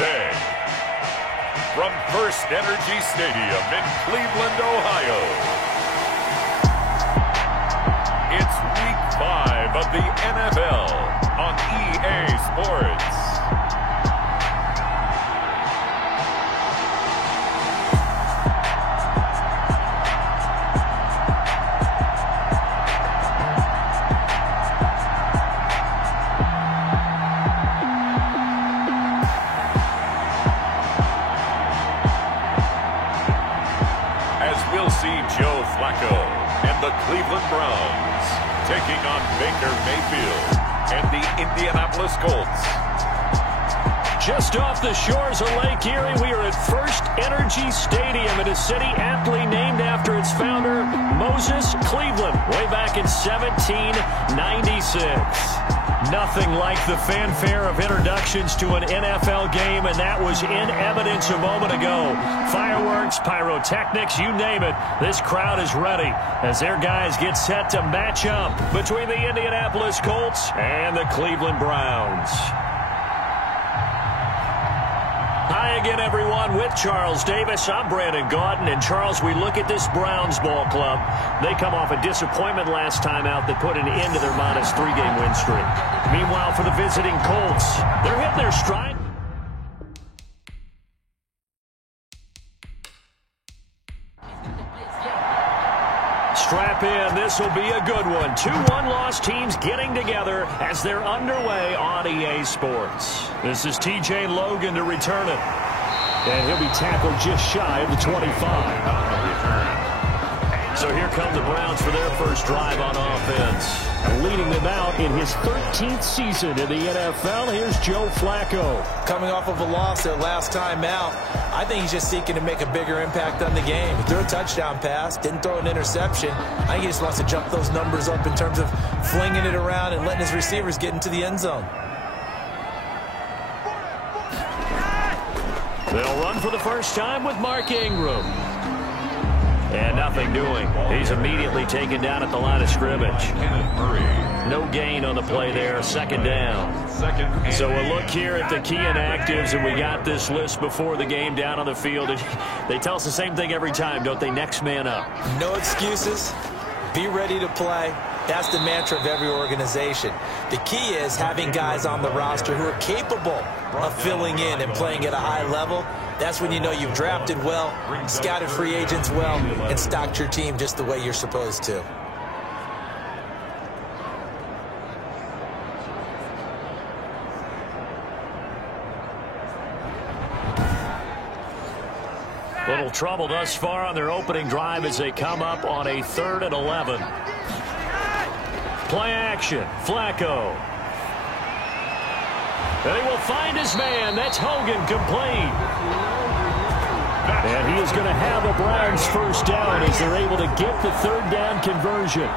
Day. From First Energy Stadium in Cleveland, Ohio, it's Week 5 of the NFL on EA Sports. Joe Flacco and the Cleveland Browns taking on Baker Mayfield and the Indianapolis Colts. Just off the shores of Lake Erie, we are at First Energy Stadium in a city aptly named after its founder, Moses Cleveland, way back in 1796. Nothing like the fanfare of introductions to an NFL game, and that was in evidence a moment ago. Fireworks, pyrotechnics, you name it. This crowd is ready as their guys get set to match up between the Indianapolis Colts and the Cleveland Browns. Hi again, everyone, with Charles Davis. I'm Brandon Gaudin. And, Charles, we look at this Browns ball club. They come off a disappointment last time out that put an end to their modest 3-game win streak. Meanwhile, for the visiting Colts, they're hitting their stride. Strap in. This will be a good one. 2 one-loss teams getting together as they're underway on EA Sports. This is TJ Logan to return it. And he'll be tackled just shy of the 25. So here come the Browns for their first drive on offense. Leading them out in his 13th season in the NFL, here's Joe Flacco. Coming off of a loss their last time out, I think he's just seeking to make a bigger impact on the game. He threw a touchdown pass, didn't throw an interception. I think he just wants to jump those numbers up in terms of flinging it around and letting his receivers get into the end zone. They'll run for the first time with Mark Ingram. And nothing doing. He's immediately taken down at the line of scrimmage. No gain on the play there. Second down. So a look here at the key inactives, and we got this list before the game down on the field. They tell us the same thing every time, don't they? Next man up. No excuses. Be ready to play. That's the mantra of every organization. The key is having guys on the roster who are capable of filling in and playing at a high level. That's when you know you've drafted well, scouted free agents well, and stocked your team just the way you're supposed to. Little trouble thus far on their opening drive as they come up on a 3rd and 11. Play action. Flacco. And he will find his man. That's Hogan, complete. And he is going to have a Browns first down as they're able to get the 3rd down conversion.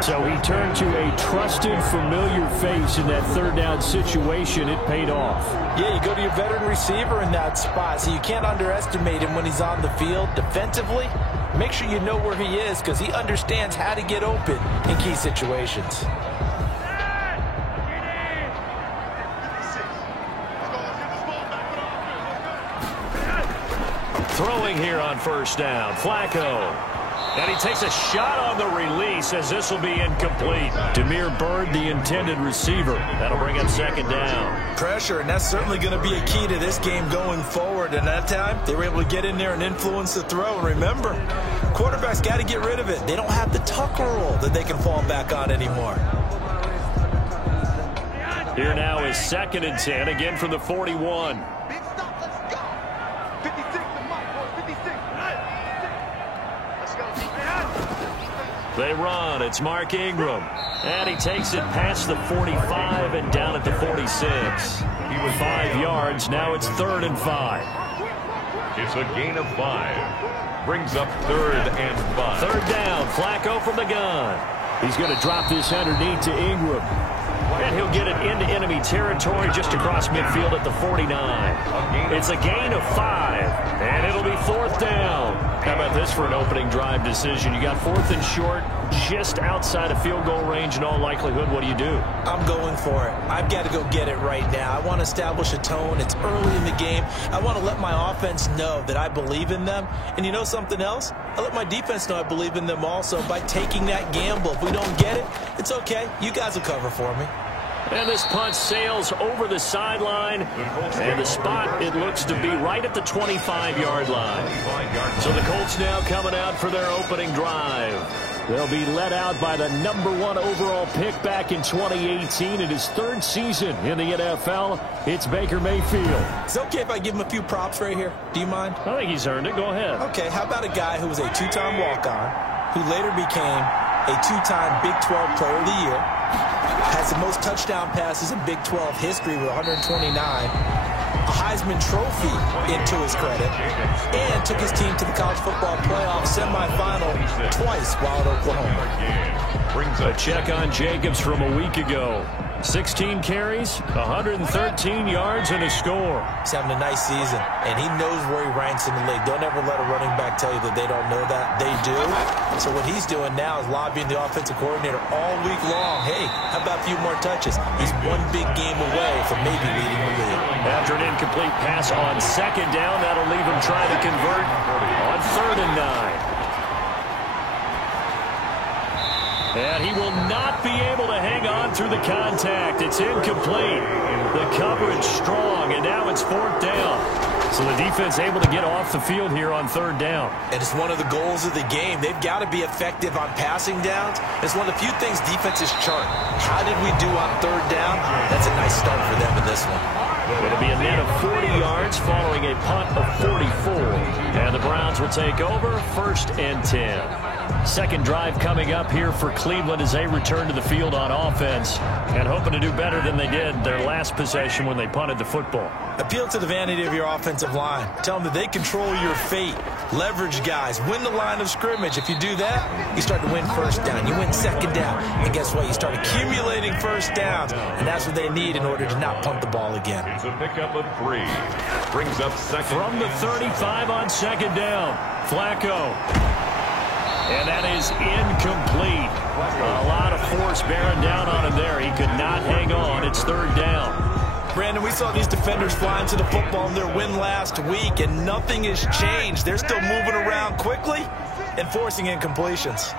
So he turned to a trusted, familiar face in that 3rd down situation. It paid off. Yeah, you go to your veteran receiver in that spot, so you can't underestimate him when he's on the field defensively. Make sure you know where he is because he understands how to get open in key situations. Throwing here on first down, Flacco. And he takes a shot on the release as this will be incomplete. Damiere Byrd, the intended receiver. That'll bring up 2nd down. Pressure, and that's certainly going to be a key to this game going forward. And that time, they were able to get in there and influence the throw. And remember, quarterbacks got to get rid of it. They don't have the Tucker rule that they can fall back on anymore. Here now is 2nd and 10, again from the 41. They run. It's Mark Ingram. And he takes it past the 45 and down at the 46. He was 5 yards. Now it's 3rd and 5. It's a gain of 5. Brings up 3rd and 5. 3rd down. Flacco from the gun. He's going to drop this underneath to Ingram. And he'll get it into enemy territory just across midfield at the 49. It's a gain of 5, and it'll be 4th down. How about this for an opening drive decision? You got 4th and short, just outside of field goal range in all likelihood. What do you do? I'm going for it. I've got to go get it right now. I want to establish a tone. It's early in the game. I want to let my offense know that I believe in them. And you know something else? I let my defense know I believe in them also by taking that gamble. If we don't get it, it's okay. You guys will cover for me. And this punt sails over the sideline, and the spot, it looks to be right at the 25-yard line. So the Colts now coming out for their opening drive. They'll be led out by the #1 overall pick back in 2018 in his 3rd season in the NFL. It's Baker Mayfield. Is it okay if I give him a few props right here? Do you mind? I think he's earned it. Go ahead. Okay, how about a guy who was a 2-time walk-on, who later became a 2-time Big 12 Player of the Year, has the most touchdown passes in Big 12 history with 129, a Heisman Trophy into his credit, and took his team to the college football playoff semifinal twice while at Oklahoma. A check on Jacobs from a week ago. 16 carries, 113 yards, and a score. He's having a nice season, and he knows where he ranks in the league. Don't ever let a running back tell you that they don't know that. They do. So what he's doing now is lobbying the offensive coordinator all week long. Hey, how about a few more touches? He's one big game away from maybe leading the league. After an incomplete pass on 2nd down, that'll leave him trying to convert on 3rd and 9. And he will not be able to hang on through the contact. It's incomplete. The coverage strong, and now it's 4th down. So the defense able to get off the field here on 3rd down. And it's one of the goals of the game. They've got to be effective on passing downs. It's one of the few things defenses chart. How did we do on 3rd down? That's a nice start for them in this one. It'll be a net of 40 yards following a punt of 44. And the Browns will take over 1st and 10. 2nd drive coming up here for Cleveland as they return to the field on offense and hoping to do better than they did their last possession when they punted the football. Appeal to the vanity of your offensive line. Tell them that they control your fate. Leverage guys. Win the line of scrimmage. If you do that, you start to win 1st down. You win 2nd down. And guess what? You start accumulating 1st downs. And that's what they need in order to not punt the ball again. It's a pickup of 3. Brings up 2nd. From the 35 on 2nd down. Flacco. And that is incomplete. A lot of force bearing down on him there. He could not hang on. It's 3rd down. Brandon, we saw these defenders fly into the football in their win last week, and nothing has changed. They're still moving around quickly and forcing incompletions.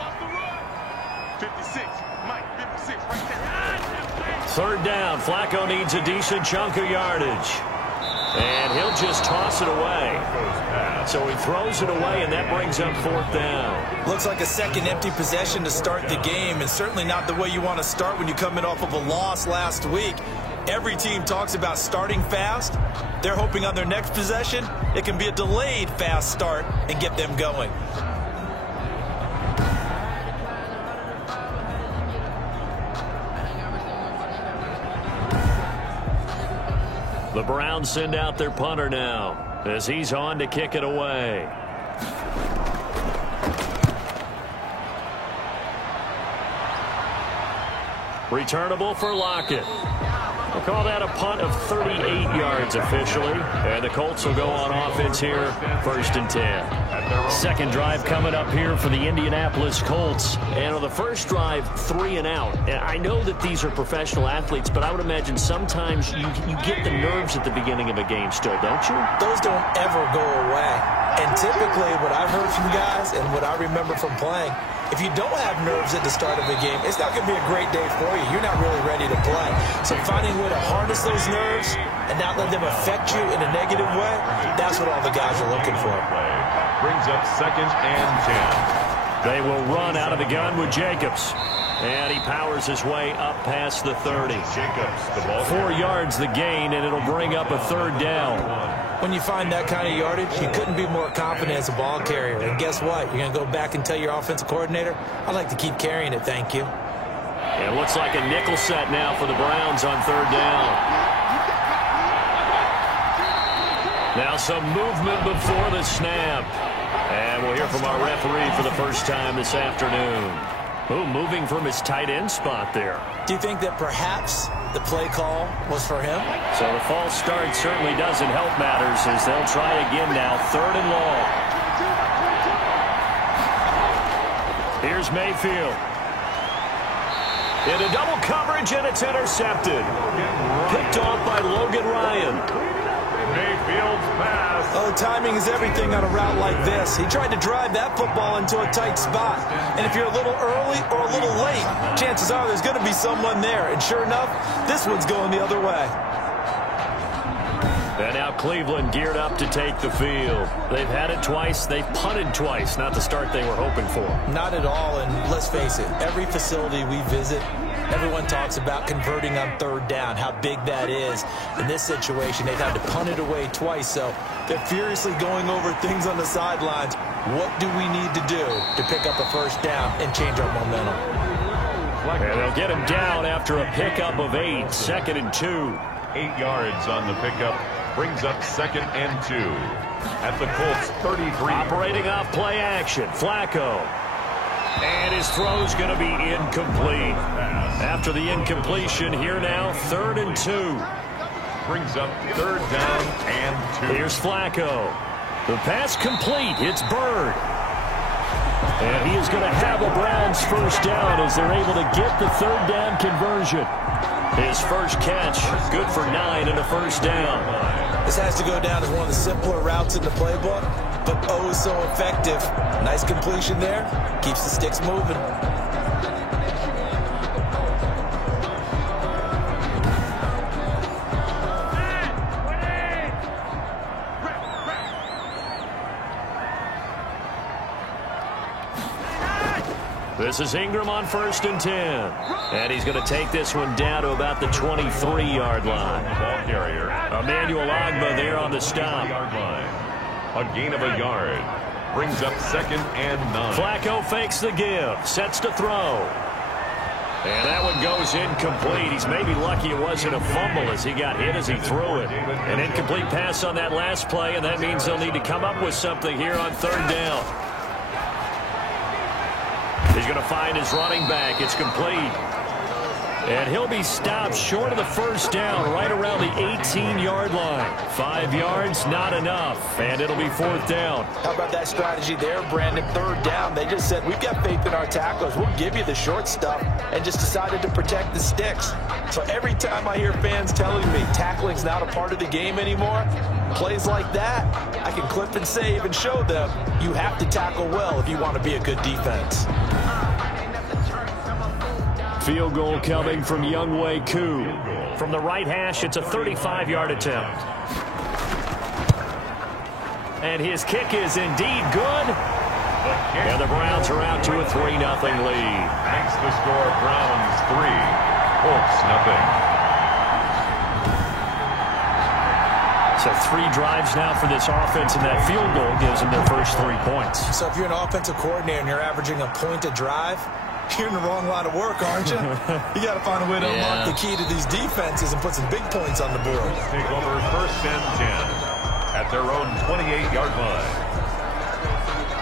56, Mike, 56, right there. 3rd down. Flacco needs a decent chunk of yardage. And he'll just toss it away. So he throws it away, and that brings up 4th down. Looks like a second empty possession to start the game, and certainly not the way you want to start when you're coming off of a loss last week. Every team talks about starting fast. They're hoping on their next possession, it can be a delayed fast start and get them going. The Browns send out their punter now as he's on to kick it away. Returnable for Lockett. We'll call that a punt of 38 yards officially. And the Colts will go on offense here, 1st and 10. 2nd drive coming up here for the Indianapolis Colts. And on the 1st drive, 3 and out. And I know that these are professional athletes, but I would imagine sometimes you get the nerves at the beginning of a game still, don't you? Those don't ever go away. And typically what I've heard from guys and what I remember from playing, if you don't have nerves at the start of a game, it's not going to be a great day for you. You're not really ready to play. So finding a way to harness those nerves and not let them affect you in a negative way, that's what all the guys are looking for. Brings up 2nd and 10. They will run out of the gun with Jacobs. And he powers his way up past the 30. Jacobs, the ball 4 yards the gain, and it'll bring up a 3rd down. When you find that kind of yardage, you couldn't be more confident as a ball carrier. And guess what? You're going to go back and tell your offensive coordinator, I'd like to keep carrying it, thank you. It looks like a nickel set now for the Browns on 3rd down. Now some movement before the snap. And we'll hear from our referee for the first time this afternoon. Ooh, moving from his tight end spot there. Do you think that perhaps the play call was for him. So the false start certainly doesn't help matters as they'll try again now, 3rd and long. Here's Mayfield. Into double coverage, and it's intercepted. Picked off by Logan Ryan. Mayfield's pass. Oh, timing is everything on a route like this. He tried to drive that football into a tight spot. And if you're a little early or a little late, chances are there's going to be someone there. And sure enough, this one's going the other way. And now Cleveland geared up to take the field. They've had it twice. They've punted twice. Not the start they were hoping for. Not at all. And let's face it, every facility we visit, everyone talks about converting on 3rd down, how big that is. In this situation, they've had to punt it away twice, so they're furiously going over things on the sidelines. What do we need to do to pick up a 1st down and change our momentum? And they'll get him down after a pickup of 8, 2nd and 2. 8 yards on the pickup. Brings up 2nd and 2. At the Colts 33. Operating off play action. Flacco. And his throw's going to be incomplete. After the incompletion, here now, 3rd and 2. Brings up 3rd down and 2. Here's Flacco. The pass complete. It's Bird. And he is going to have a Browns 1st down as they're able to get the 3rd down conversion. His first catch, good for 9 and a 1st down. This has to go down as one of the simpler routes in the playbook, but oh so effective. Nice completion there. Keeps the sticks moving. This is Ingram on 1st and 10. And he's going to take this one down to about the 23-yard line. Ball carrier. Emmanuel Ogbah there on the stop. A gain of a yard. Brings up 2nd and 9. Flacco fakes the give. Sets to throw. And that one goes incomplete. He's maybe lucky it wasn't a fumble as he got hit as he threw it. An incomplete pass on that last play, and that means they'll need to come up with something here on 3rd down. He's going to find his running back. It's complete. And he'll be stopped short of the 1st down right around the 18-yard line. 5 yards, not enough. And it'll be 4th down. How about that strategy there, Brandon? 3rd down. They just said, we've got faith in our tackles. We'll give you the short stuff, and just decided to protect the sticks. So every time I hear fans telling me tackling's not a part of the game anymore, plays like that, I can clip and save and show them you have to tackle well if you want to be a good defense. Field goal coming from Younghoe Koo. From the right hash, it's a 35-yard attempt. And his kick is indeed good. And the Browns are out to a 3-0 lead. Makes the score Browns 3, Colts 0. So 3 drives now for this offense, and that field goal gives them their first 3 points. So if you're an offensive coordinator and you're averaging a point a drive, you're in the wrong line of work, aren't you? You got to find a way to unlock the key to these defenses and put some big points on the board. Take over 1st and 10 at their own 28-yard line.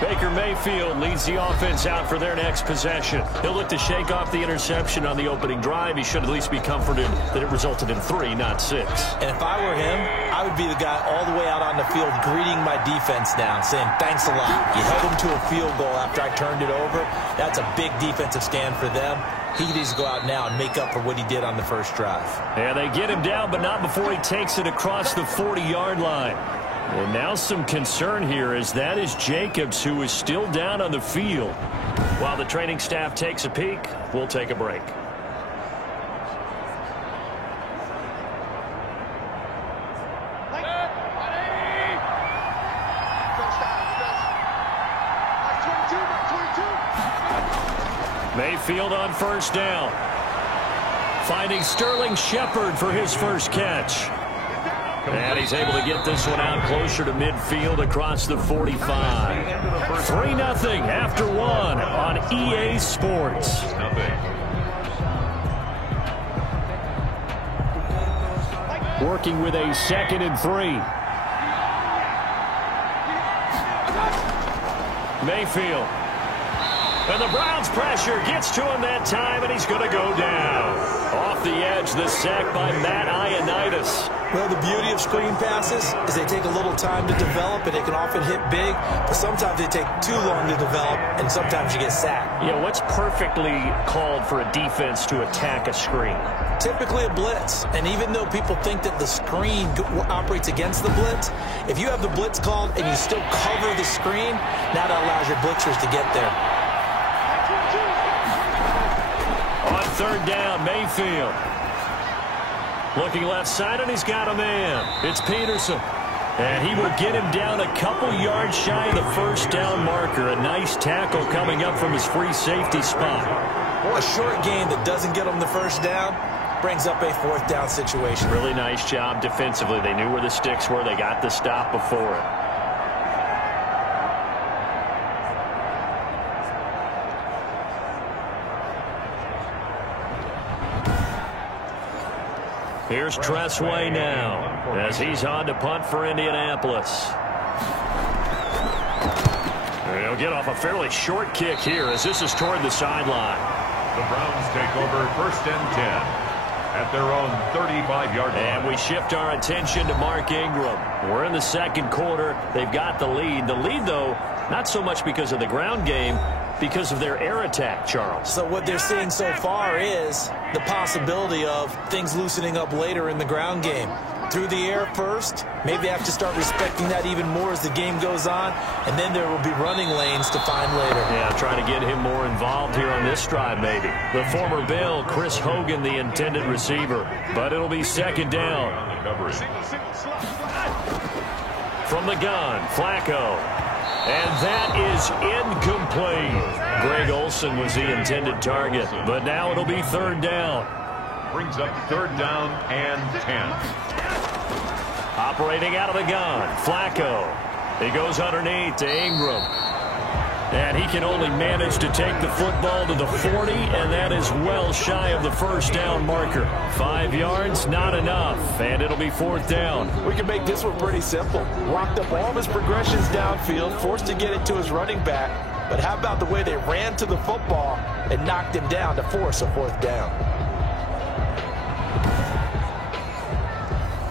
Baker Mayfield leads the offense out for their next possession. He'll look to shake off the interception on the opening drive. He should at least be comforted that it resulted in 3, not 6. And if I were him, I would be the guy all the way out on the field greeting my defense now, saying, thanks a lot. You held him to a field goal after I turned it over. That's a big defensive stand for them. He needs to go out now and make up for what he did on the first drive. And they get him down, but not before he takes it across the 40-yard line. And now some concern here as that is Jacobs, who is still down on the field. While the training staff takes a peek, we'll take a break. Mayfield on 1st down. Finding Sterling Shepard for his first catch. And he's able to get this one out closer to midfield across the 45. 3-0 after 1 on EA Sports. Working with a 2nd and 3. Mayfield. And the Browns pressure gets to him that time, and he's going to go down. Off off the edge. The sack by Matt Ioannidis. Well, the beauty of screen passes is they take a little time to develop, and they can often hit big, but sometimes they take too long to develop, and sometimes you get sacked. Yeah, what's perfectly called for a defense to attack a screen? Typically a blitz, and even though people think that the screen operates against the blitz, if you have the blitz called and you still cover the screen, now that allows your blitzers to get there. On third down, Mayfield. Looking left side, and he's got a man. It's Peterson. And he will get him down a couple yards shy of the first down marker. A nice tackle coming up from his free safety spot. Well, a short gain that doesn't get him the first down brings up a fourth down situation. Really nice job defensively. They knew where the sticks were. They got the stop before it. Here's Tressway now as he's on to punt for Indianapolis. He'll get off a fairly short kick here as this is toward the sideline. The Browns take over 1st and 10 at their own 35-yard line. And we shift our attention to Mark Ingram. We're in the second quarter. They've got the lead. The lead, though, not so much because of the ground game, because of their air attack, Charles. So what they're seeing so far is the possibility of things loosening up later in the ground game. Through the air first, maybe they have to start respecting that even more as the game goes on, and then there will be running lanes to find later. Yeah, trying to get him more involved here on this drive, maybe. The former Bill, Chris Hogan, the intended receiver, but it'll be second down. From the gun, Flacco. And that is incomplete. Greg Olsen was the intended target, but now it'll be third down. Brings up 3rd down and 10. Operating out of the gun, Flacco. He goes underneath to Ingram. And he can only manage to take the football to the 40, and that is well shy of the first down marker. 5 yards, not enough, and it'll be 4th down. We can make this one pretty simple. Locked up all of his progressions downfield, forced to get it to his running back. But how about the way they ran to the football and knocked him down to force a 4th down?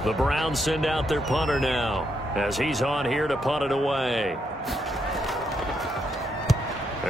The Browns send out their punter now as he's on here to punt it away.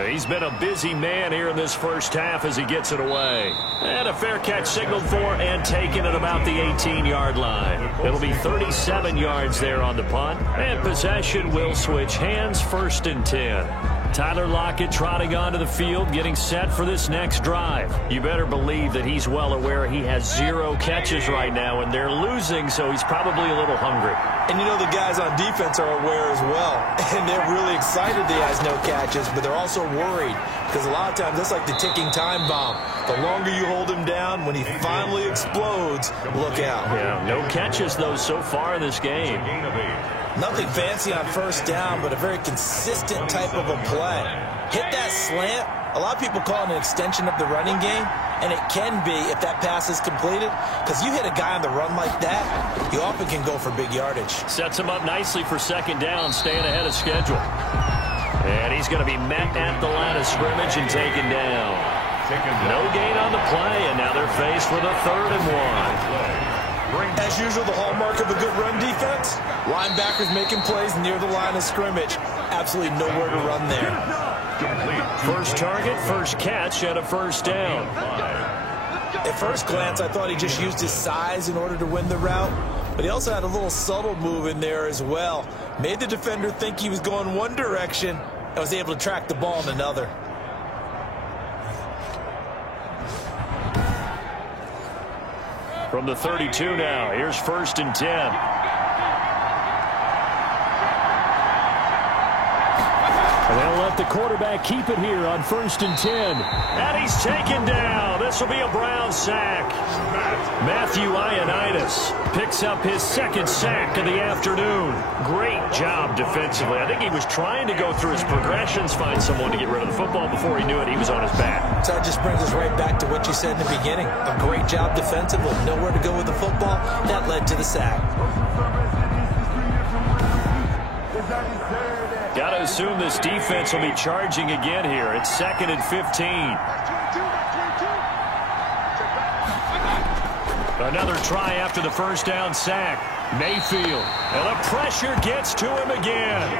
He's been a busy man here in this first half as he gets it away. And a fair catch signaled for and taken at about the 18-yard line. It'll be 37 yards there on the punt. And possession will switch hands, 1st and 10. Tyler Lockett trotting onto the field, getting set for this next drive. You better believe that he's well aware he has 0 catches right now, and they're losing, so he's probably a little hungry. And you know the guys on defense are aware as well. And they're really excited that he has no catches, but they're also worried because a lot of times that's like the ticking time bomb. The longer you hold him down, when he finally explodes, look out. Yeah, no catches, though, so far in this game. Nothing fancy on first down, but a very consistent type of a play. Hit that slant. A lot of people call it an extension of the running game, and it can be if that pass is completed, because you hit a guy on the run like that, you often can go for big yardage. Sets him up nicely for second down, staying ahead of schedule. And he's going to be met at the line of scrimmage and taken down. No gain on the play, and now they're faced with a 3rd and 1. As usual, the hallmark of a good run defense, linebackers making plays near the line of scrimmage. Absolutely nowhere to run there. First target, first catch, and a first down. At first glance, I thought he just used his size in order to win the route, but he also had a little subtle move in there as well. Made the defender think he was going one direction and was able to track the ball in another. From the 32 now, here's 1st and 10. And they'll let the quarterback keep it here on 1st and 10. And he's taken down. This will be a Brown sack. Matthew Ioannidis picks up his 2nd sack of the afternoon. Great job defensively. I think he was trying to go through his progressions, find someone to get rid of the football. Before he knew it, he was on his back. So that just brings us right back to what you said in the beginning. A great job defensively. Nowhere to go with the football. That led to the sack. Got to assume this defense will be charging again here. It's 2nd and 15. Another try after the first down sack. Mayfield. And the pressure gets to him again.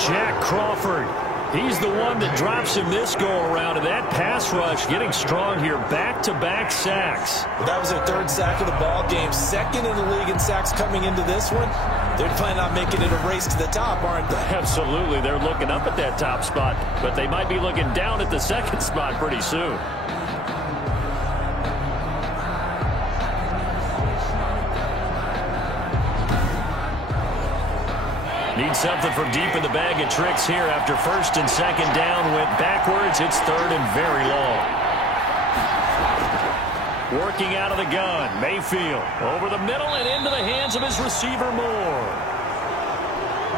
Jack Crawford. He's the one that drops him this go-around, and that pass rush getting strong here. Back-to-back sacks. Well, that was their third sack of the ball game. Second in the league in sacks coming into this one. They're planning on making it a race to the top, aren't they? Absolutely. They're looking up at that top spot, but they might be looking down at the second spot pretty soon. Need something from deep in the bag of tricks here after first and second down went backwards. It's third and very long. Working out of the gun, Mayfield over the middle and into the hands of his receiver Moore.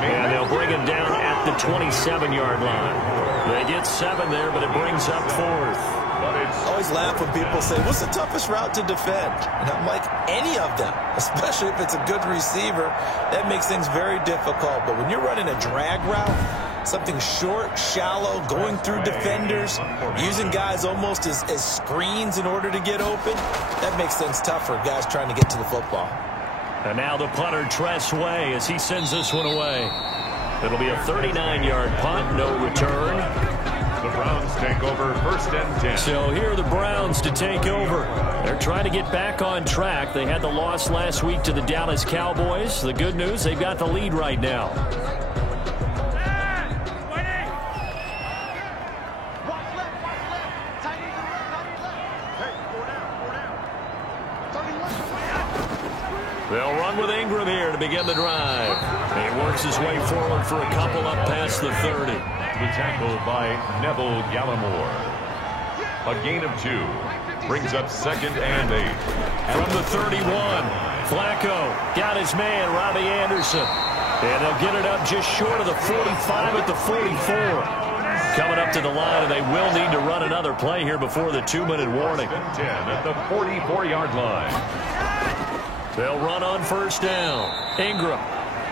And they'll bring him down at the 27-yard line. They get 7 there, but it brings up fourth. I always laugh when people say, what's the toughest route to defend? And I'm like, any of them, especially if it's a good receiver. That makes things very difficult. But when you're running a drag route, something short, shallow, going through defenders, using guys almost as screens in order to get open, that makes things tough for guys trying to get to the football. And now the punter, Tress Way, as he sends this one away. It'll be a 39-yard punt, no return. The Browns take over first and 10. So here are the Browns to take over. They're trying to get back on track. They had the loss last week to the Dallas Cowboys. The good news, they've got the lead right now. They'll run with Ingram here to begin the drive. He works his way forward for a couple up past the 30. The tackle by Neville Gallimore. A gain of 2. Brings up second and 8. From the 31, Flacco got his man, Robbie Anderson. And they'll get it up just short of the 45 at the 44. Coming up to the line, and they will need to run another play here before the 2-minute warning. 10 at the 44-yard line. They'll run on first down. Ingram.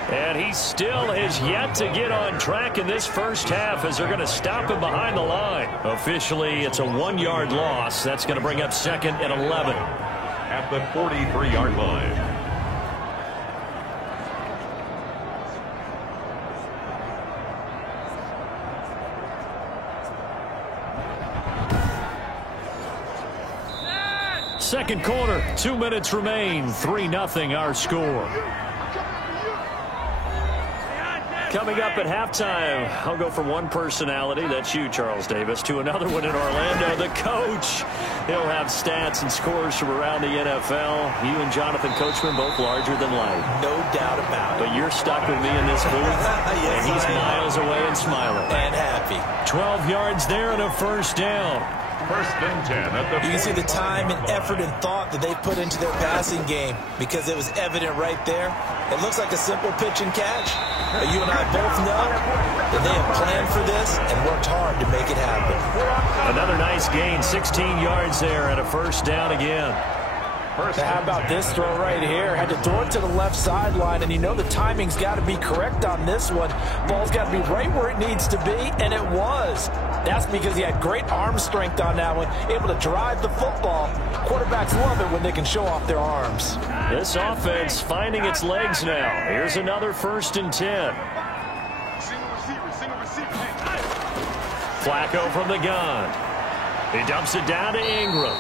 And he still has yet to get on track in this first half as they're going to stop him behind the line. Officially, it's a 1-yard loss. That's going to bring up second and 11. At the 43-yard line. Second quarter, 2 minutes remain. 3-0 our score. Coming up at halftime, I'll go from one personality, that's you, Charles Davis, to another one in Orlando, the coach. He'll have stats and scores from around the NFL. You and Jonathan Coachman, both larger than life. No doubt about it. But you're stuck with me in this booth, yes, and he's miles away and smiling. And happy. 12 yards there and a first down. First and 10 at the You can see the time and effort and thought that they put into their passing game because it was evident right there. It looks like a simple pitch and catch, but you and I both know that they have planned for this and worked hard to make it happen. Another nice gain, 16 yards there and a first down again. How about this throw right here? Had to throw it to the left sideline, and you know the timing's got to be correct on this one. Ball's got to be right where it needs to be, and it was. That's because he had great arm strength on that one, able to drive the football. Quarterbacks love it when they can show off their arms. This offense finding its legs now. Here's another first and 10. Single receiver. Flacco from the gun. He dumps it down to Ingram.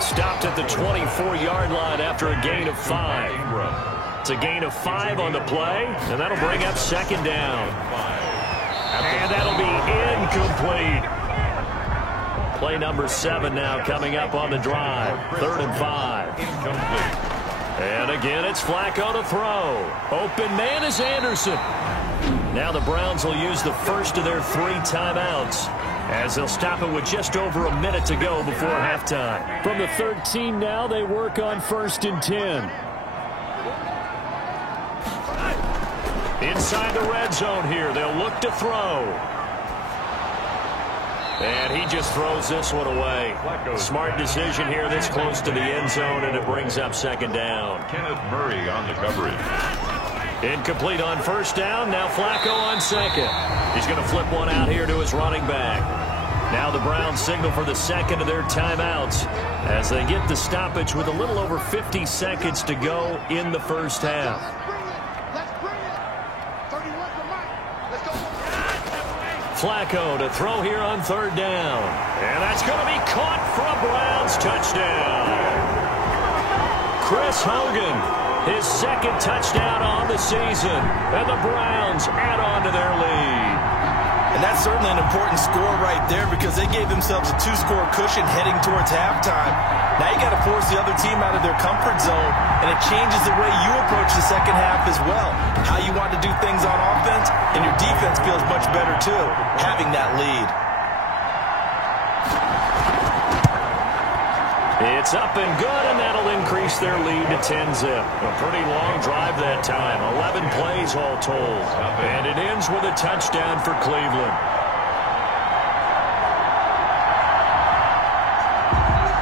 Stopped at the 24-yard line after a gain of 5. It's a gain of 5 on the play, and that'll bring up second down. And that'll be incomplete. Play number 7 now coming up on the drive. 3rd and 5. incomplete. And again, it's Flacco to throw. Open man is Anderson. Now the Browns will use the first of their 3 timeouts, as they'll stop it with just over a minute to go before halftime. From the 13 now, they work on 1st and 10. Inside the red zone here, they'll look to throw. And he just throws this one away. Smart decision here this close to the end zone, and it brings up second down. Kenneth Murray on the coverage. Incomplete on first down. Now Flacco on second. He's going to flip one out here to his running back. Now the Browns signal for the second of their timeouts as they get the stoppage with a little over 50 seconds to go in the first half. Flacco to throw here on third down. And that's going to be caught for a Browns touchdown. Chris Hogan, his second touchdown on the season. And the Browns add on to their lead. And that's certainly an important score right there because they gave themselves a 2-score cushion heading towards halftime. Now you got to force the other team out of their comfort zone, and it changes the way you approach the second half as well. How you want to do things on offense, and your defense feels much better too, having that lead. It's up and good, and that'll increase their lead to 10-zip. A pretty long drive that time, 11 plays all told. And it ends with a touchdown for Cleveland.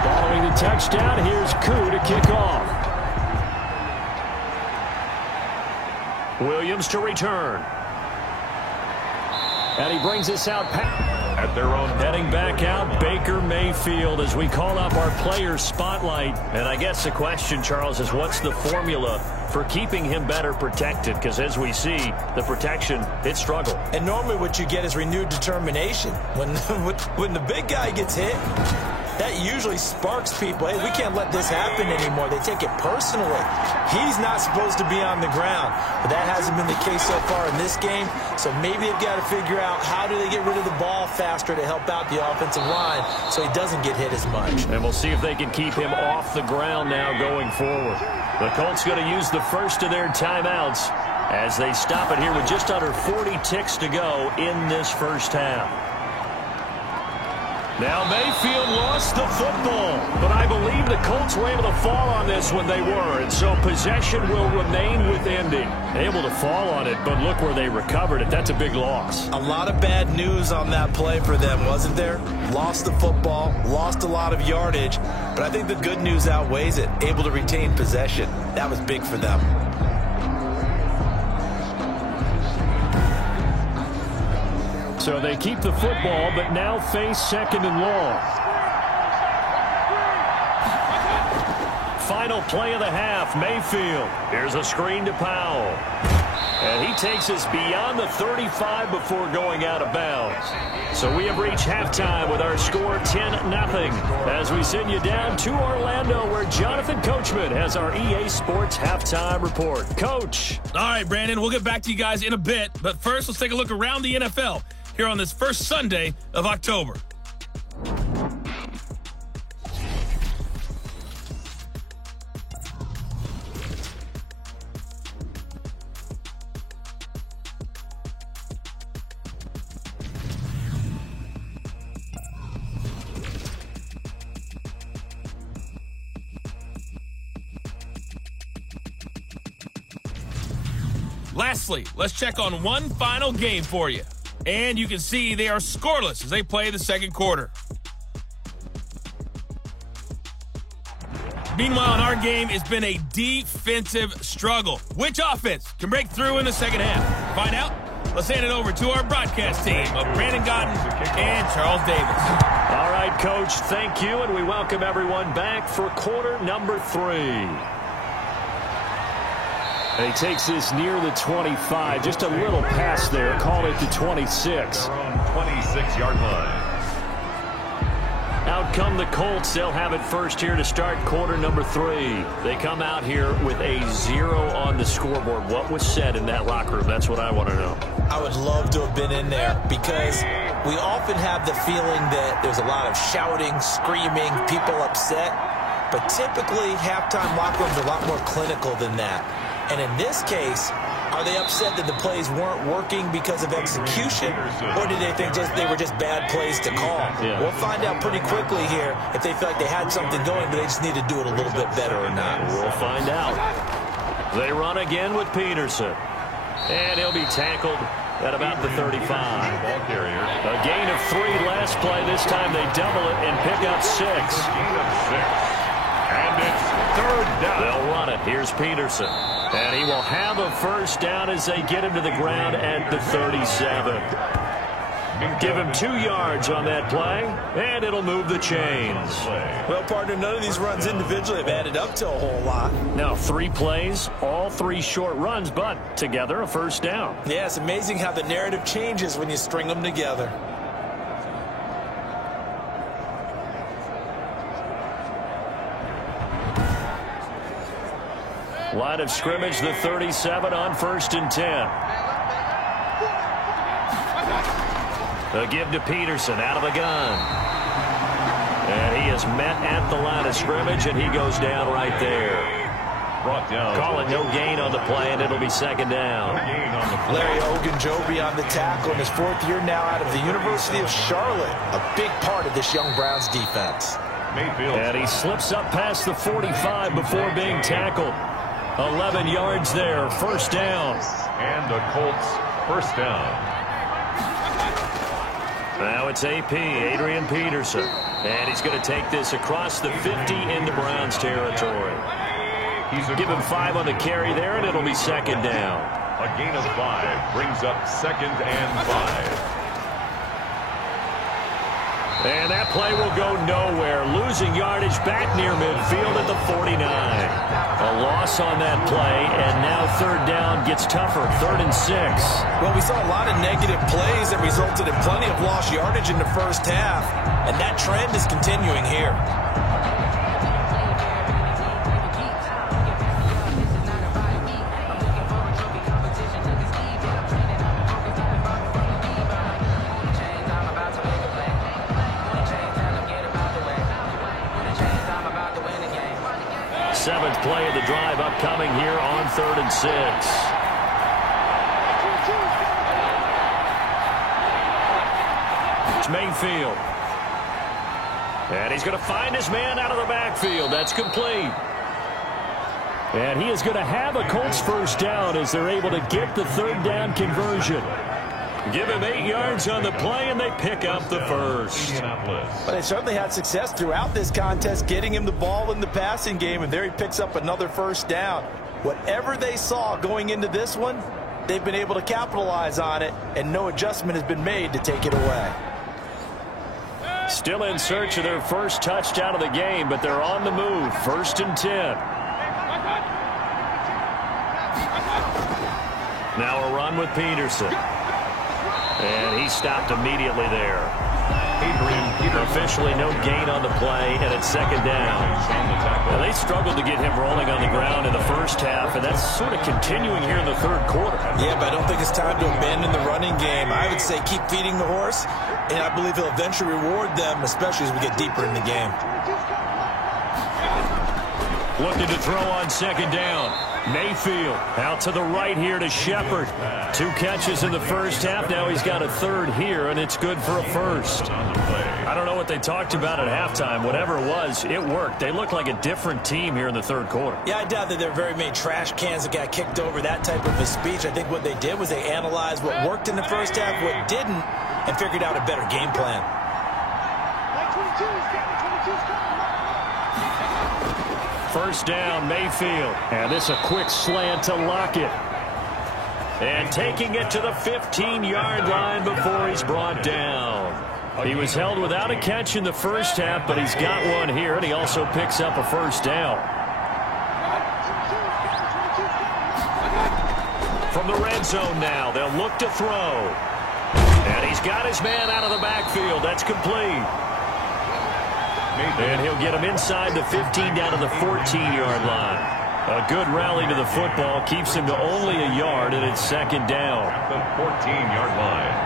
Following the touchdown, here's Koo to kick off. Williams to return. And he brings us out at their own. Heading back out, Baker Mayfield, as we call up our player spotlight. And I guess the question, Charles, is what's the formula for keeping him better protected? Because as we see, the protection, it struggled. And normally what you get is renewed determination. When the big guy gets hit, that usually sparks people. Hey, we can't let this happen anymore. They take it personally. He's not supposed to be on the ground, but that hasn't been the case so far in this game. So maybe they've got to figure out how do they get rid of the ball faster to help out the offensive line so he doesn't get hit as much. And we'll see if they can keep him off the ground now going forward. The Colts going to use the first of their timeouts as they stop it here with just under 40 ticks to go in this first half. Now Mayfield lost the football, but I believe the Colts were able to fall on this when they were, and so possession will remain with Indy. Able to fall on it, but look where they recovered it. That's a big loss. A lot of bad news on that play for them, wasn't there? Lost the football, lost a lot of yardage, but I think the good news outweighs it. Able to retain possession. That was big for them. So they keep the football, but now face second and long. Final play of the half, Mayfield. Here's a screen to Powell. And he takes us beyond the 35 before going out of bounds. So we have reached halftime with our score 10-0 as we send you down to Orlando where Jonathan Coachman has our EA Sports halftime report. Coach. All right, Brandon, we'll get back to you guys in a bit. But first, let's take a look around the NFL here on this first Sunday of October. Lastly, let's check on one final game for you. And you can see they are scoreless as they play the second quarter. Meanwhile, in our game, it's been a defensive struggle. Which offense can break through in the second half? Find out? Let's hand it over to our broadcast team of Brandon Gaudin and Charles Davis. All right, Coach, thank you, and we welcome everyone back for quarter number 3. And he takes this near the 25, just a little pass there, call it the 26. Their own 26-yard line. Out come the Colts. They'll have it first here to start quarter number 3. They come out here with a 0 on the scoreboard. What was said in that locker room? That's what I want to know. I would love to have been in there because we often have the feeling that there's a lot of shouting, screaming, people upset. But typically, halftime locker rooms are a lot more clinical than that. And in this case, are they upset that the plays weren't working because of execution, or did they think they were just bad plays to call? Yeah. We'll find out pretty quickly here if they feel like they had something going, but they just need to do it a little bit better or not. We'll find out. They run again with Peterson. And he'll be tackled at about the 35. Ball carrier. A gain of 3 last play. This time they double it and pick up 6. Gain of 6. And it's third down. They'll run it. Here's Peterson. And he will have a first down as they get him to the ground at the 37. Give him 2 yards on that play, and it'll move the chains. Well, partner, none of these runs individually have added up to a whole lot. Now 3 plays, all 3 short runs, but together a first down. Yeah, it's amazing how the narrative changes when you string them together. Line of scrimmage, the 37 on 1st and 10. The give to Peterson out of the gun. And he is met at the line of scrimmage, and he goes down right there. Brought down. Call it no gain on the play, and it'll be 2nd down. Larry Ogunjobi on the tackle in his 4th year now out of the University of Charlotte. A big part of this young Browns defense. And he slips up past the 45 before being tackled. 11 yards there, first down. And the Colts first down. Now it's AP, Adrian Peterson. And he's going to take this across the 50 into Browns territory. Give him 5 on the carry there, and it'll be 2nd down. A gain of 5 brings up 2nd and 5. And that play will go nowhere. Losing yardage back near midfield at the 49. A loss on that play, and now 3rd down gets tougher, 3rd and 6. Well, we saw a lot of negative plays that resulted in plenty of lost yardage in the first half, and that trend is continuing here. Seventh play of the drive upcoming here on 3rd and 6. It's Mayfield. And he's going to find his man out of the backfield. That's complete. And he is going to have a Colts first down as they're able to get the 3rd down conversion. Give him 8 yards on the play, and they pick up the first. But they certainly had success throughout this contest, getting him the ball in the passing game, and there he picks up another first down. Whatever they saw going into this one, they've been able to capitalize on it, and no adjustment has been made to take it away. Still in search of their first touchdown of the game, but they're on the move. 1st and 10. Now a run with Peterson. And he stopped immediately there. Officially no gain on the play, and it's 2nd down. Now they struggled to get him rolling on the ground in the first half, and that's sort of continuing here in the 3rd quarter. Yeah, but I don't think it's time to abandon the running game. I would say keep feeding the horse, and I believe he'll eventually reward them, especially as we get deeper in the game. Looking to throw on 2nd down. Mayfield out to the right here to Shepard. 2 catches in the first half. Now he's got a 3rd here, and it's good for a first. I don't know what they talked about at halftime. Whatever it was, it worked. They look like a different team here in the 3rd quarter. Yeah, I doubt that there are very many trash cans that got kicked over, that type of a speech. I think what they did was they analyzed what worked in the first half, what didn't, and figured out a better game plan. First down, Mayfield. And this a quick slant to Lockett. And taking it to the 15-yard line before he's brought down. He was held without a catch in the first half, but he's got one here, and he also picks up a first down. From the red zone now, they'll look to throw. And he's got his man out of the backfield. That's complete. And he'll get him inside the 15 down to the 14-yard line. A good rally to the football keeps him to only a yard, and it's 2nd down. At the 14-yard line.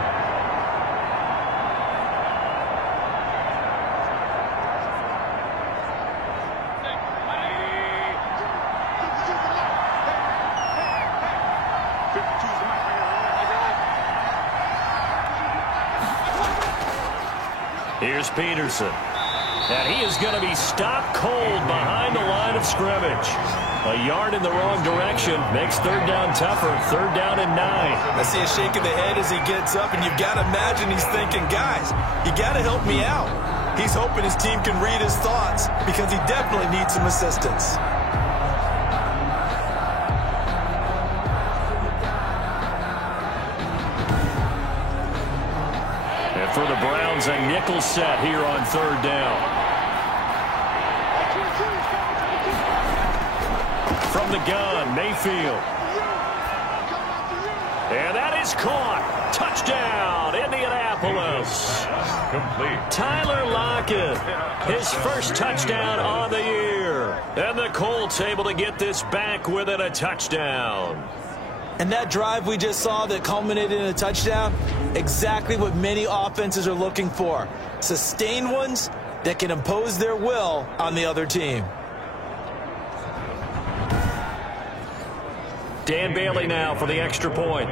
Here's Peterson. And he is going to be stopped cold behind the line of scrimmage. A yard in the wrong direction makes 3rd down tougher. 3rd down and 9. I see a shake of the head as he gets up, and you've got to imagine he's thinking, guys, you got to help me out. He's hoping his team can read his thoughts because he definitely needs some assistance. for the Browns, a nickel set here on third down. From the gun, Mayfield. And that is caught. Touchdown, Indianapolis. Complete. Tyler Lockett, his first touchdown on the year. And the Colts able to get this back within a touchdown. And that drive we just saw that culminated in a touchdown, exactly what many offenses are looking for. Sustained ones that can impose their will on the other team. Dan Bailey now for the extra point.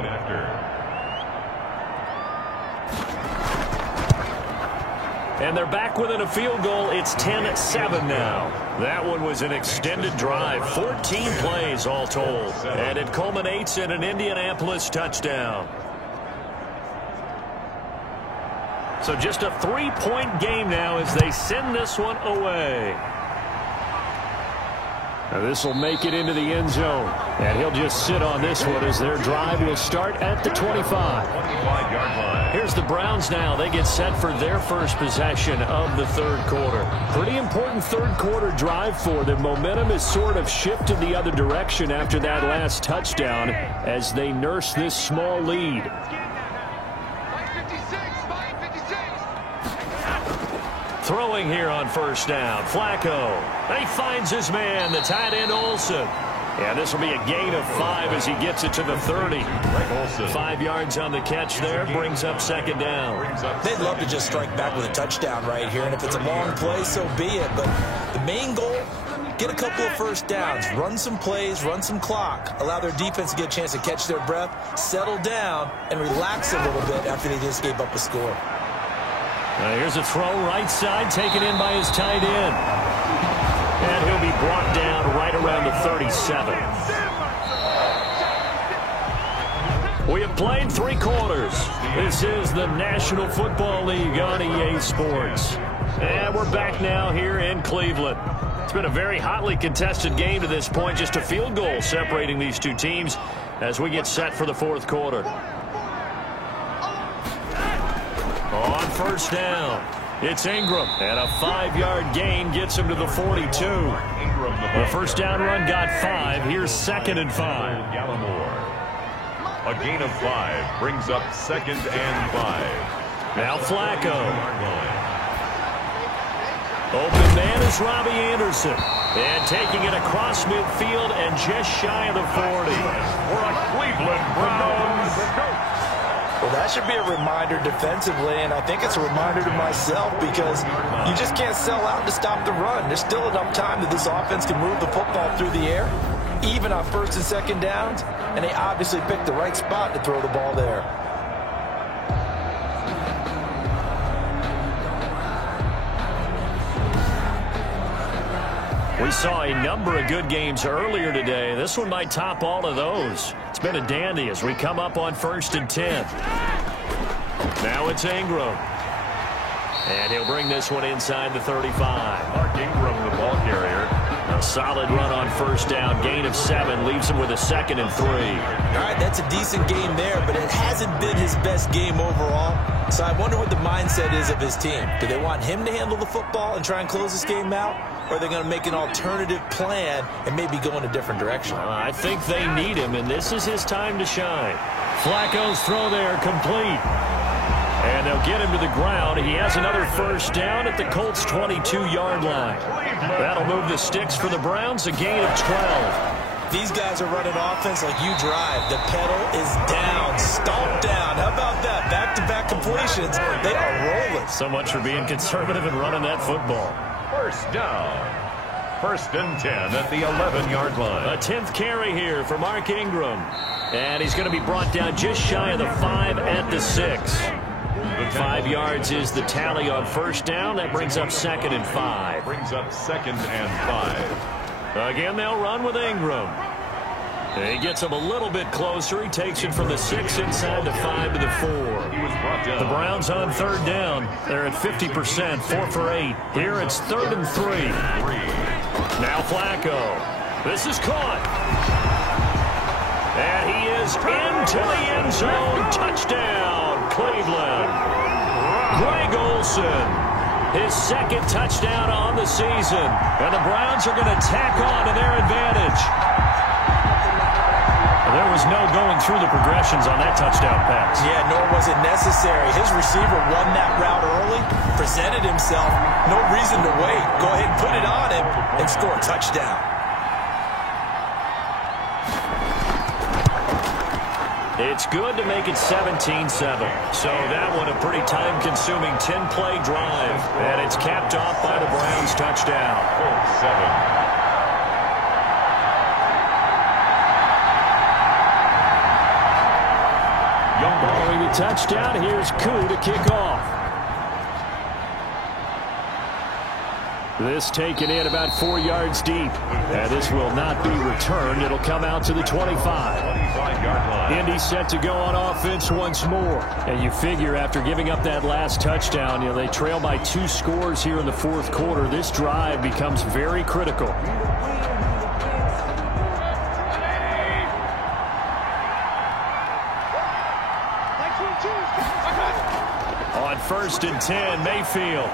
And they're back within a field goal. It's 10-7 now. That one was an extended drive, 14 plays all told. And it culminates in an Indianapolis touchdown. So just a 3-point game now as they send this one away. Now this will make it into the end zone. And he'll just sit on this one as their drive will start at the 25. 25-yard line. Here's the Browns now. They get set for their first possession of the third quarter. Pretty important third quarter drive for them. Momentum has sort of shifted the other direction after that last touchdown as they nurse this small lead. Throwing here on first down. Flacco. He finds his man, the tight end Olsen. Yeah, this will be a gain of 5 as he gets it to the 30. 5 yards on the catch there, brings up second down. They'd love to just strike back with a touchdown right here, and if it's a long play, so be it. But the main goal, get a couple of first downs, run some plays, run some clock, allow their defense to get a chance to catch their breath, settle down, and relax a little bit after they just gave up a score. Here's a throw right side, taken in by his tight end. And he'll be brought down right around the 37. We have played 3 quarters. This is the National Football League on EA Sports. And we're back now here in Cleveland. It's been a very hotly contested game to this point. Just a field goal separating these two teams as we get set for the fourth quarter. On first down, it's Ingram, and a 5-yard gain gets him to the 42. The first down run got 5. Here's second and 5. Gallimore. A gain of 5 brings up second and 5. Now Flacco. Open man is Robbie Anderson. And taking it across midfield and just shy of the 40. For a Cleveland Browns. Well, that should be a reminder defensively, and I think it's a reminder to myself because you just can't sell out to stop the run. There's still enough time that this offense can move the football through the air, even on first and second downs, and they obviously picked the right spot to throw the ball there. We saw a number of good games earlier today. This one might top all of those. It's been a dandy as we come up on first and 10. Now it's Ingram. And he'll bring this one inside the 35. Mark Ingram, the ball carrier. A solid run on first down. Gain of 7 leaves him with a second and 3. All right, that's a decent game there, but it hasn't been his best game overall. So I wonder what the mindset is of his team. Do they want him to handle the football and try and close this game out? Or are they going to make an alternative plan and maybe go in a different direction? I think they need him, and this is his time to shine. Flacco's throw there complete. And they'll get him to the ground. He has another first down at the Colts' 22-yard line. That'll move the sticks for the Browns, a gain of 12. These guys are running offense like you drive. The pedal is down, stomped down. How about that? Back-to-back completions. They are rolling. So much for being conservative and running that football. First down. First and 10 at the 11-yard line. A 10th carry here for Mark Ingram. And he's going to be brought down just shy of the 5 at the 6. 5 yards is the tally on first down. That brings up second and 5. Brings up second and 5. Again, they'll run with Ingram. He gets him a little bit closer. He takes it from the 6 inside the 5 to the 4. The Browns on third down. They're at 50%, 4 for 8. Here it's third and 3. Now Flacco. This is caught. And he is into the end zone. Touchdown, Cleveland. Greg Olsen, his second touchdown on the season. And the Browns are going to tack on to their advantage. There was no going through the progressions on that touchdown pass. Yeah, nor was it necessary. His receiver won that route early, presented himself. No reason to wait. Go ahead and put it on him and score a touchdown. It's good to make it 17-7. So that one a pretty time-consuming 10-play drive. And it's capped off by the Browns touchdown. 4-7. Following the touchdown, here's Koo to kick off. This taken in about 4 yards deep. And this will not be returned. It'll come out to the 25. 25-yard line. Indy set to go on offense once more. And you figure after giving up that last touchdown, they trail by 2 scores here in the fourth quarter. This drive becomes very critical. On 1st and 10, Mayfield.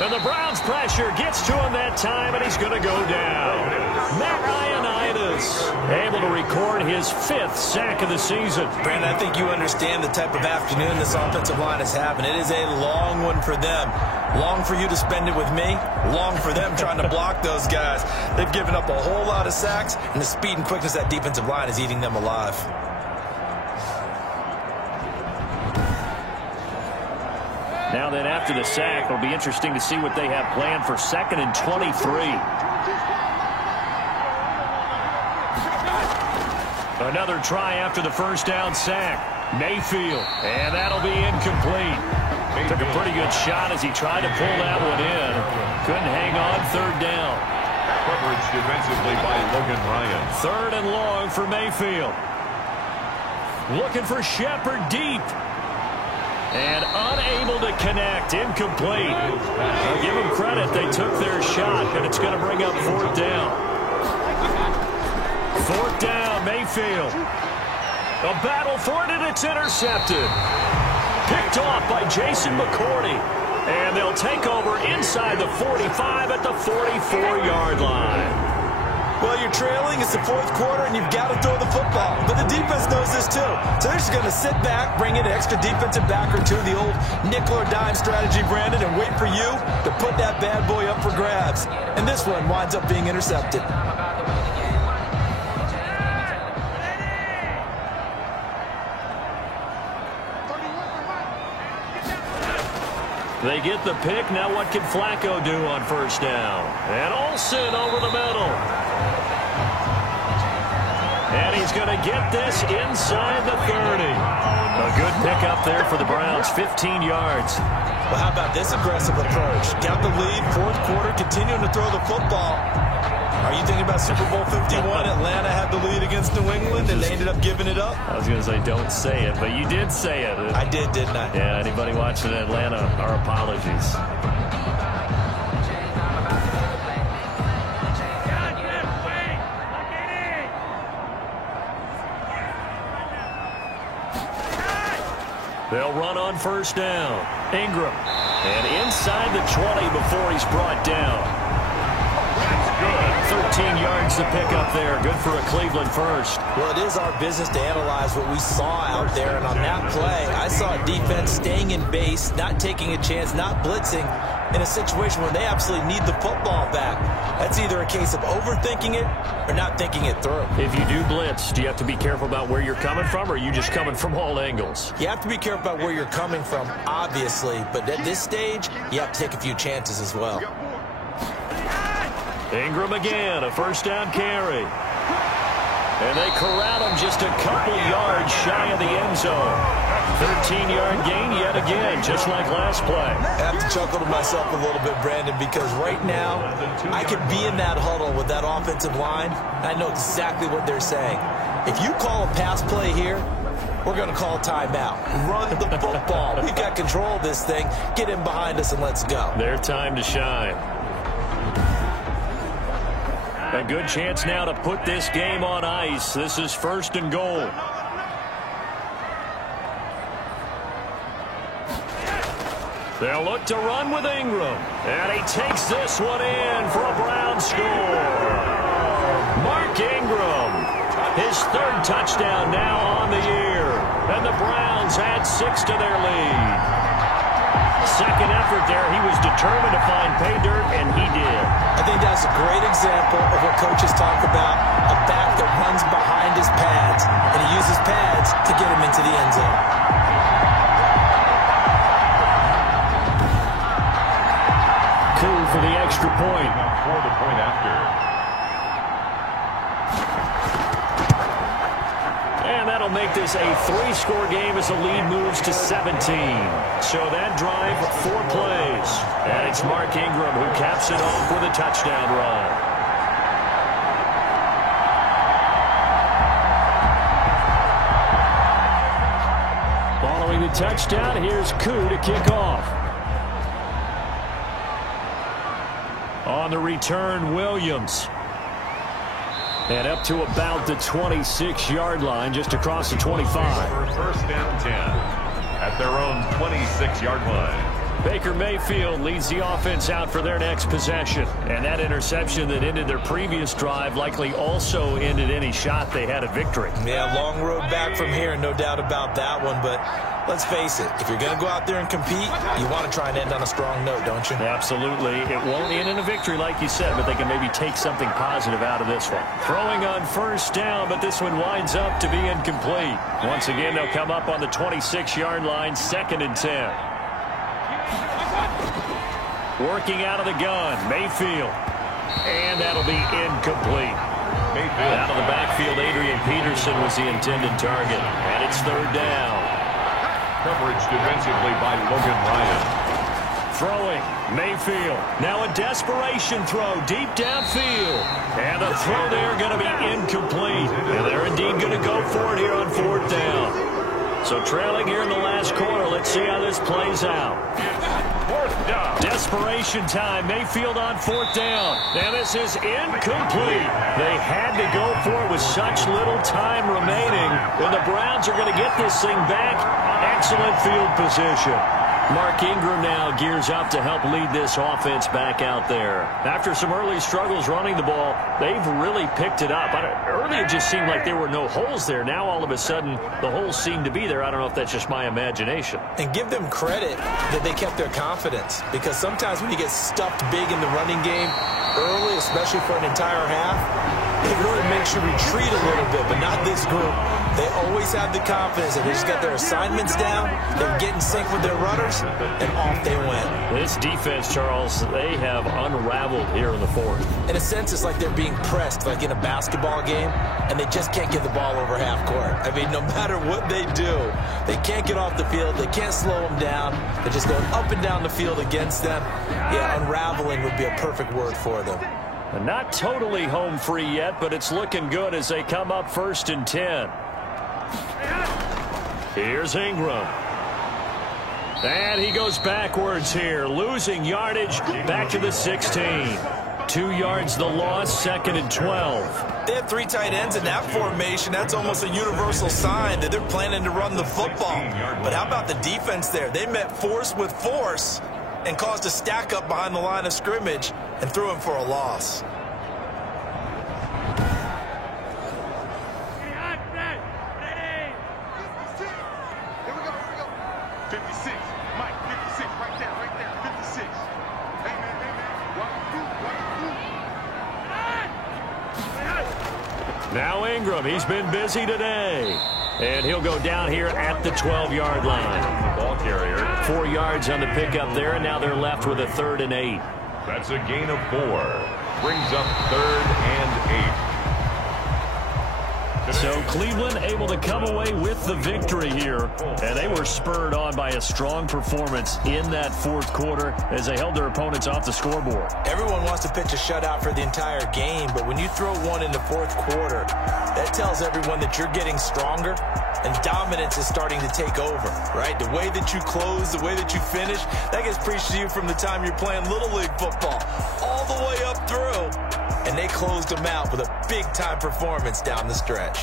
And the Browns pressure gets to him that time, and he's going to go down. Matt Ioannidis able to record his 5th sack of the season. Brandon, I think you understand the type of afternoon this offensive line is having. It is a long one for them. Long for you to spend it with me. Long for them trying to block those guys. They've given up a whole lot of sacks, and the speed and quickness of that defensive line is eating them alive. Now then, after the sack, it'll be interesting to see what they have planned for 2nd and 23. Another try after the first down sack. Mayfield, and that'll be incomplete. Took a pretty good shot as he tried to pull that one in. Couldn't hang on 3rd down. Coverage defensively by Logan Ryan. 3rd and long for Mayfield. Looking for Shepard deep. And unable to connect. Incomplete. I'll give them credit. They took their shot, and it's going to bring up 4th down. 4th down, Mayfield. A battle for it, and it's intercepted. Picked off by Jason McCourty. And they'll take over inside the 45 at the 44-yard line. Well, you're trailing. It's the fourth quarter, and you've got to throw the football. But the defense knows this, too. So they're just going to sit back, bring in an extra defensive back or two, the old nickel or dime strategy, Brandon, and wait for you to put that bad boy up for grabs. And this one winds up being intercepted. They get the pick. Now what can Flacco do on 1st down? And Olsen over the middle. And he's going to get this inside the 30. A good pickup there for the Browns, 15 yards. Well, how about this aggressive approach? Got the lead, fourth quarter, continuing to throw the football. Are you thinking about Super Bowl 51? Atlanta had the lead against New England, and they ended up giving it up? I was going to say don't say it, but you did say it. I did, didn't I? Yeah, anybody watching Atlanta, our apologies. They'll run on 1st down. Ingram. And inside the 20 before he's brought down. 13 yards to pick up there. Good for a Cleveland first. Well, it is our business to analyze what we saw out there. And on that play, I saw a defense staying in base, not taking a chance, not blitzing in a situation where they absolutely need the football back. That's either a case of overthinking it or not thinking it through. If you do blitz, do you have to be careful about where you're coming from, or are you just coming from all angles? You have to be careful about where you're coming from, obviously. But at this stage, you have to take a few chances as well. Ingram again, a 1st down carry. And they corral him just a couple yards shy of the end zone. 13-yard gain yet again, just like last play. I have to chuckle to myself a little bit, Brandon, because right now I could be in that huddle with that offensive line. I know exactly what they're saying. If you call a pass play here, we're going to call timeout. Run the football. We've got control of this thing. Get in behind us and let's go. Their time to shine. A good chance now to put this game on ice. This is 1st and goal. They'll look to run with Ingram. And he takes this one in for a Browns score. Mark Ingram, his third touchdown now on the year. And the Browns add 6 to their lead. Second effort there, he was determined to find pay dirt, and he did. I think that's a great example of what coaches talk about, a back that runs behind his pads, and he uses pads to get him into the end zone. Cool for the extra point. For the point after. And that'll make this a 3-score game as the lead moves to 17. So that drive, 4 plays. And it's Mark Ingram who caps it off with a touchdown run. Following the touchdown, here's Koo to kick off. On the return, Williams. And up to about the 26-yard line, just across the 25. First and 10 at their own 26-yard line. Baker Mayfield leads the offense out for their next possession. And that interception that ended their previous drive likely also ended any shot they had at victory. Yeah, long road back from here, no doubt about that one. But let's face it, if you're going to go out there and compete, you want to try and end on a strong note, don't you? Absolutely. It won't end in a victory like you said, but they can maybe take something positive out of this one. Throwing on first down, but this one winds up to be incomplete. Once again, they'll come up on the 26-yard line, 2nd and 10. Working out of the gun, Mayfield. And that'll be incomplete. Mayfield. Out of the backfield, Adrian Peterson was the intended target. And it's 3rd down. Coverage defensively by Logan Ryan. Throwing, Mayfield. Now a desperation throw deep downfield. And the throw there going to be incomplete. And they're indeed going to go for it here on 4th down. So trailing here in the last quarter, let's see how this plays out. 4th down. Desperation time. Mayfield on 4th down. And this is incomplete. They had to go for it with such little time remaining. And the Browns are going to get this thing back. Excellent field position. Mark Ingram now gears up to help lead this offense back out there. After some early struggles running the ball, they've really picked it up. Early it just seemed like there were no holes there. Now all of a sudden the holes seem to be there. I don't know if that's just my imagination. And give them credit that they kept their confidence, because sometimes when you get stuffed big in the running game early, especially for an entire half, it really makes you retreat a little bit, but not this group. They always have the confidence that they just got their assignments down, they're getting sync with their runners, and off they went. This defense, Charles, they have unraveled here in the 4th. In a sense, it's like they're being pressed, like in a basketball game, and they just can't get the ball over half court. I mean, no matter what they do, they can't get off the field, they can't slow them down, they're just going up and down the field against them. Yeah, unraveling would be a perfect word for them. And not totally home free yet, but it's looking good as they come up 1st and 10. Here's Ingram. And he goes backwards here, losing yardage back to the 16. 2 yards the loss, 2nd and 12. They have 3 tight ends in that formation. That's almost a universal sign that they're planning to run the football. But how about the defense there? They met force with force and caused a stack up behind the line of scrimmage and threw him for a loss. Now Ingram, he's been busy today. And he'll go down here at the 12-yard line. Ball carrier. 4 yards on the pickup there, and now they're left with a 3rd and 8. That's a gain of 4. Brings up 3rd and 8. So Cleveland able to come away with the victory here, and they were spurred on by a strong performance in that 4th quarter as they held their opponents off the scoreboard. Everyone wants to pitch a shutout for the entire game, but when you throw one in the 4th quarter, that tells everyone that you're getting stronger and dominance is starting to take over, right? The way that you close, the way that you finish, that gets preached to you from the time you're playing Little League football all the way up through. And they closed them out with a big-time performance down the stretch.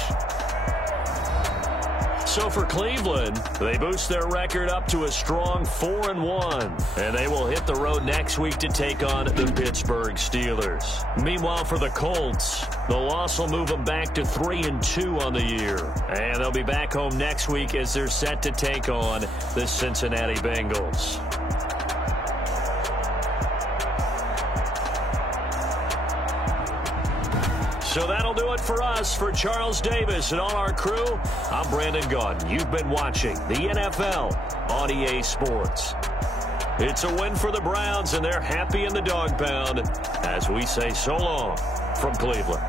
So for Cleveland, they boost their record up to a strong 4-1. And they will hit the road next week to take on the Pittsburgh Steelers. Meanwhile, for the Colts, the loss will move them back to 3-2 on the year. And they'll be back home next week as they're set to take on the Cincinnati Bengals. So that'll do it for us. For Charles Davis and all our crew, I'm Brandon Gaudin. You've been watching the NFL on EA Sports. It's a win for the Browns, and they're happy in the dog pound as we say so long from Cleveland.